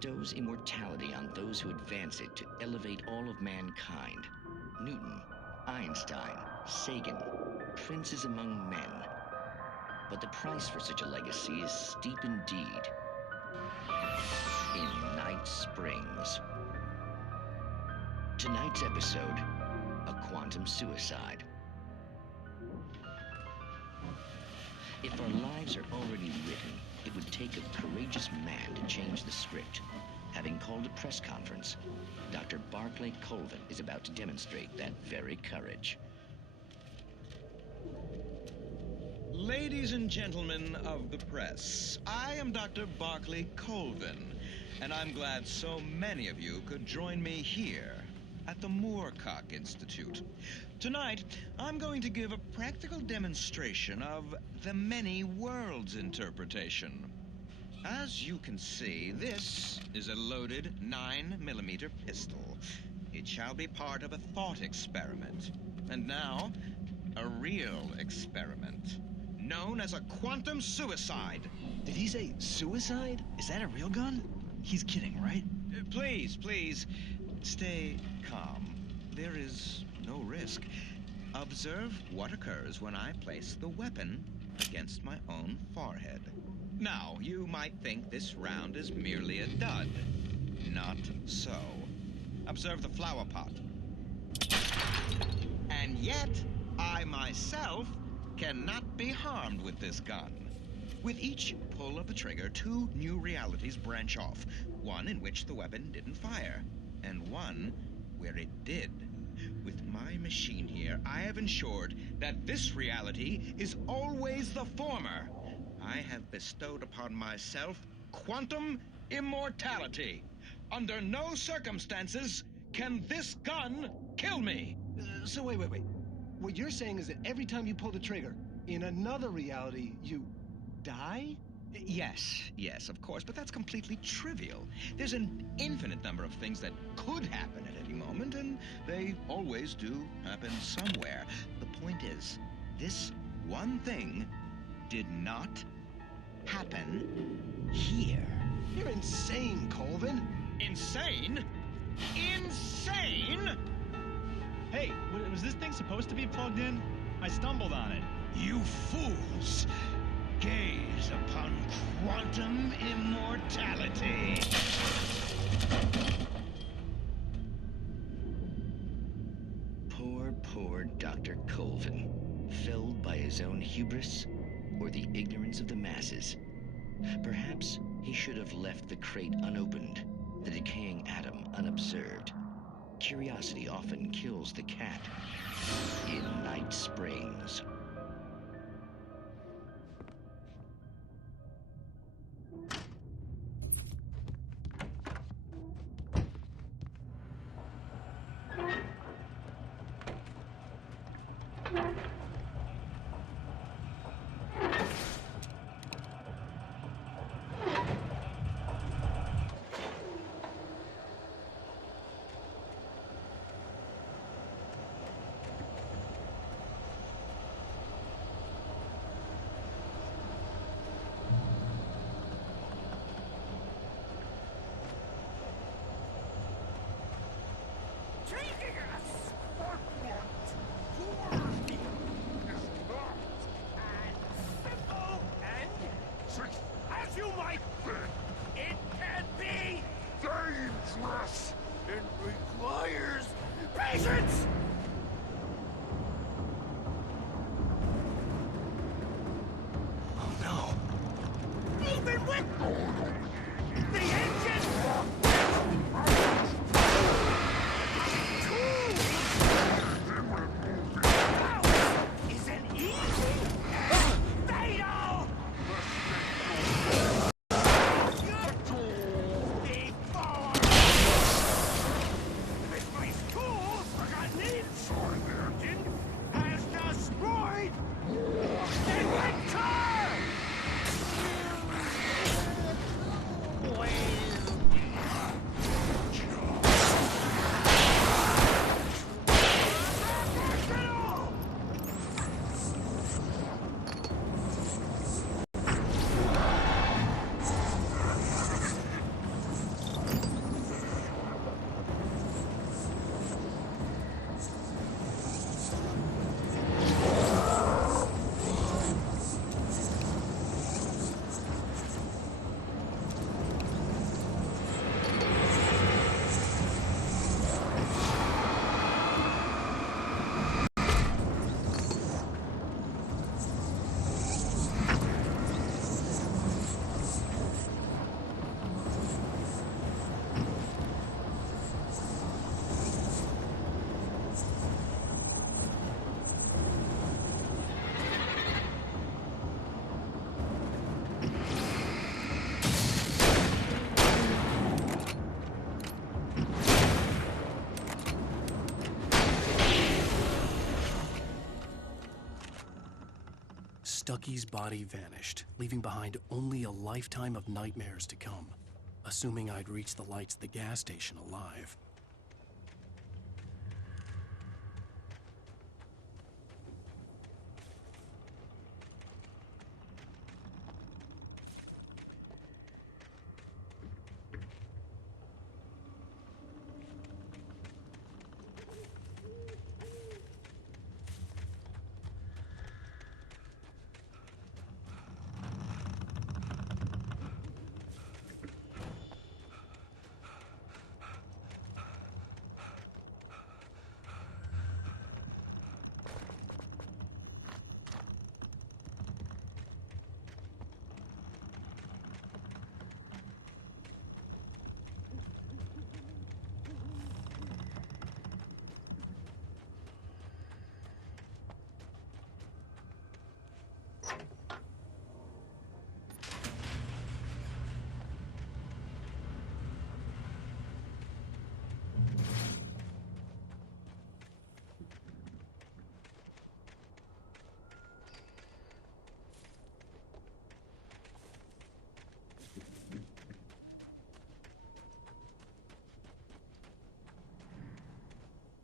bestows immortality on those who advance it to elevate all of mankind. Newton, Einstein, Sagan, princes among men. But the price for such a legacy is steep indeed. In Night Springs. Tonight's episode, a quantum suicide. If our lives are already written, it would take a courageous man to change the script. Having called a press conference, Dr. Barclay Colvin is about to demonstrate that very courage. Ladies and gentlemen of the press, I am Dr. Barclay Colvin, and I'm glad so many of you could join me here at the Moorcock Institute. Tonight, I'm going to give a practical demonstration of the many worlds interpretation. As you can see, this is a loaded 9mm pistol. It shall be part of a thought experiment. And now, a real experiment, known as a quantum suicide. Did he say suicide? Is that a real gun? He's kidding, right? Please, stay calm. There is no risk. Observe what occurs when I place the weapon against my own forehead. Now, you might think this round is merely a dud. Not so. Observe the flower pot. And yet, I myself cannot be harmed with this gun. With each pull of the trigger, two new realities branch off. One in which the weapon didn't fire, and one where it did. With my machine here, I have ensured that this reality is always the former. I have bestowed upon myself quantum immortality. Under no circumstances can this gun kill me. So wait. What you're saying is that every time you pull the trigger, in another reality, you die? Yes, of course, but that's completely trivial. There's an infinite number of things that could happen at any moment, and they always do happen somewhere. The point is, this one thing did not happen here. You're insane, Colvin. Insane? Insane? Hey, was this thing supposed to be plugged in? I stumbled on it. You fools! Gaze upon quantum immortality. Poor Dr. Colvin, felled by his own hubris or the ignorance of the masses. Perhaps he should have left the crate unopened, the decaying atom unobserved. Curiosity often kills the cat. In Night Springs. Taking us for what worthy is not as simple and tricky as you might think. It can be dangerous. It requires patience. Oh no. Even with the engine. Isn't easy. Fatal. Before. This place tools forgotten in Stucky's body vanished, leaving behind only a lifetime of nightmares to come, assuming I'd reach the lights of the gas station alive.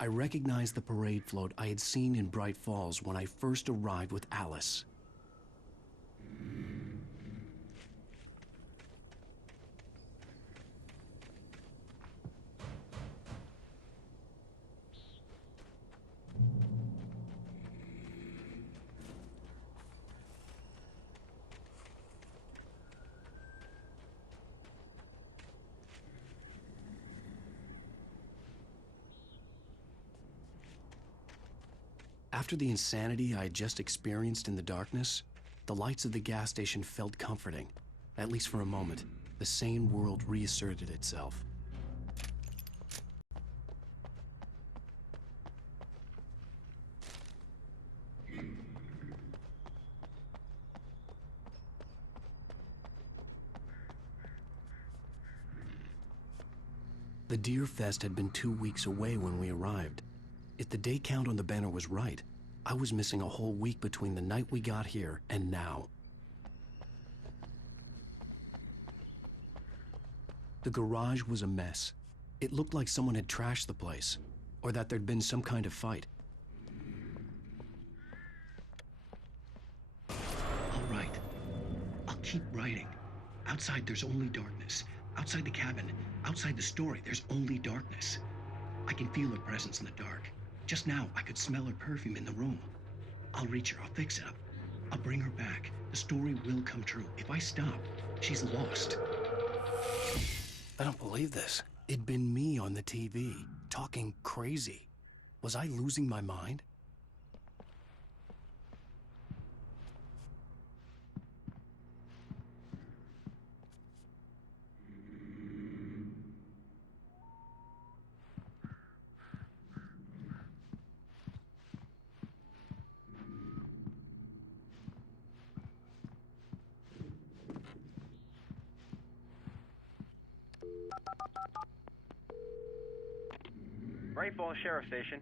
I recognized the parade float I had seen in Bright Falls when I first arrived with Alice. After the insanity I had just experienced in the darkness, the lights of the gas station felt comforting. At least for a moment, the sane world reasserted itself. The Deer Fest had been 2 weeks away when we arrived. If the day count on the banner was right, I was missing a whole week between the night we got here and now. The garage was a mess. It looked like someone had trashed the place, or that there'd been some kind of fight. All right. I'll keep writing. Outside, there's only darkness. Outside the cabin, outside the story, there's only darkness. I can feel her presence in the dark. Just now, I could smell her perfume in the room. I'll reach her. I'll fix it up. I'll bring her back. The story will come true. If I stop, she's lost. I don't believe this. It'd been me on the TV, talking crazy. Was I losing my mind? Bright Falls Sheriff Station.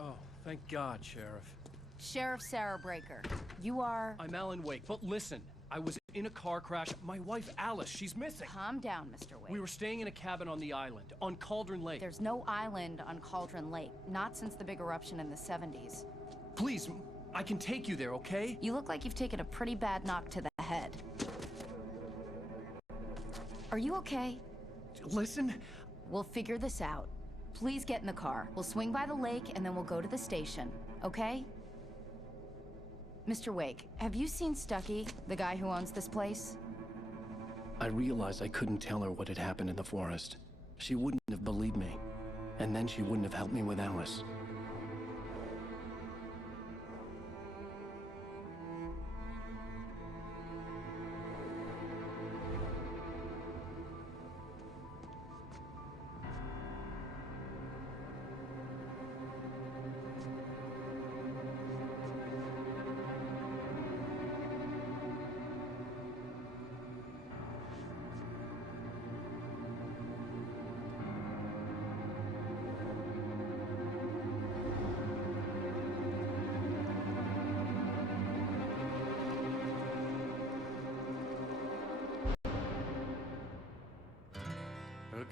Oh, thank God, Sheriff. Sheriff Sarah Breaker. You are... I'm Alan Wake, but listen, I was in a car crash. My wife, Alice, she's missing. Calm down, Mr. Wake. We were staying in a cabin on the island, on Cauldron Lake. There's no island on Cauldron Lake, not since the big eruption in the 70s. Please, I can take you there, okay? You look like you've taken a pretty bad knock to the head. Are you okay? Listen. We'll figure this out. Please get in the car. We'll swing by the lake and then we'll go to the station, okay? Mr. Wake, have you seen Stucky, the guy who owns this place? I realized I couldn't tell her what had happened in the forest. She wouldn't have believed me. And then she wouldn't have helped me with Alice.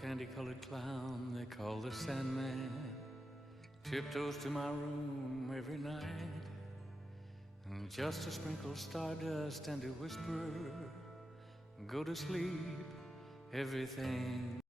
candy-colored clown they call the Sandman tiptoes to my room every night, and just to sprinkle stardust and to whisper, go to sleep, everything